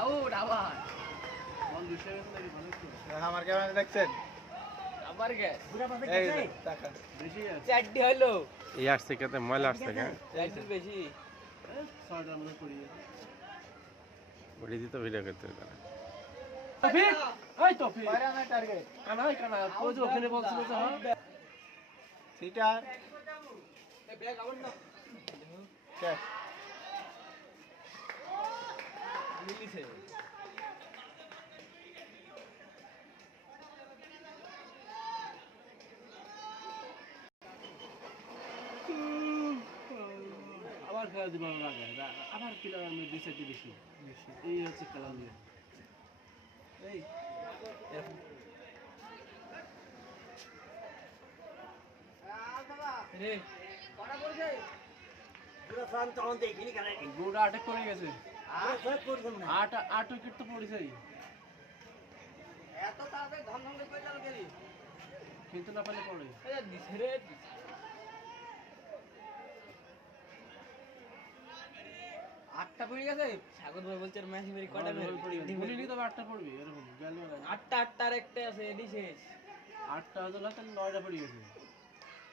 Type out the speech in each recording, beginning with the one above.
out আবার আমার camera দেখছেন আবার গে এই যে টাকা বেশি আছে চারটি হলো এই আসছে কত ময়লা আসছে কেন চারটি বেশি 6টার মধ্যে করি বড়ি দিতে ভিডিও করতে তারা তফিক ওই তফিক বাইরে না টার্গেট কানা কানা কোচ ওখানে বলছিল যে হ্যাঁ সিটার এই ব্যাগ আবার না ক্যাচ মিলিছে আবার খেলা দিবার লাগে আবার খেলা আমি দুই সাইডে বেশি এই হচ্ছে খেলা নিয়ে এই রে গোটা আটক করে গেছে আট উইকেট তো পড়েছে এত তাড়াতাড়ি ধম ধম করে গেল গেলি কিন্তু না পারলে পড়ে এই দিছে রে আটটা পড়ে গেছে সাগর ভাই বলছে ম্যাচ মেরি কটা বলিনি তো আটটা পড়বে এরকম গেল আটটা আটটার একটা আছে এডি শেষ আটটা হতো না তাহলে 9টা পড়ে গেছে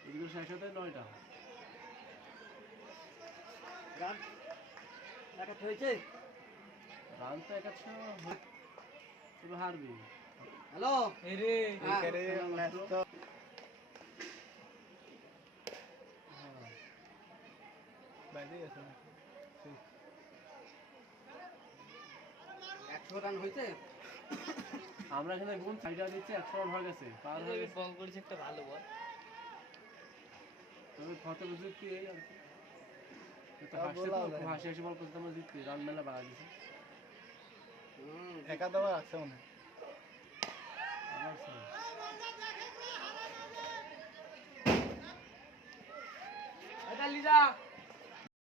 এগুলো শেষ হতে 9টা রান একটা হয়েছে রান তো একাচ্ছ তবে হারবি হ্যালো এই রে এখানে ম্যাচ তো বাইরে আছে 100 রান হয়েছে আমরা এখানে গুণ সাইডা দিচ্ছে 100 রান হয়ে গেছে পার হয়ে গেছে বল করেছে একটা ভালো বল তবে কত বুঝি কি এই আর কি তো হাসি হাসি বল করতে আমরা জিতছি রান মেলা বাড়া দিছে একা দেওয়া আছে মনে হয়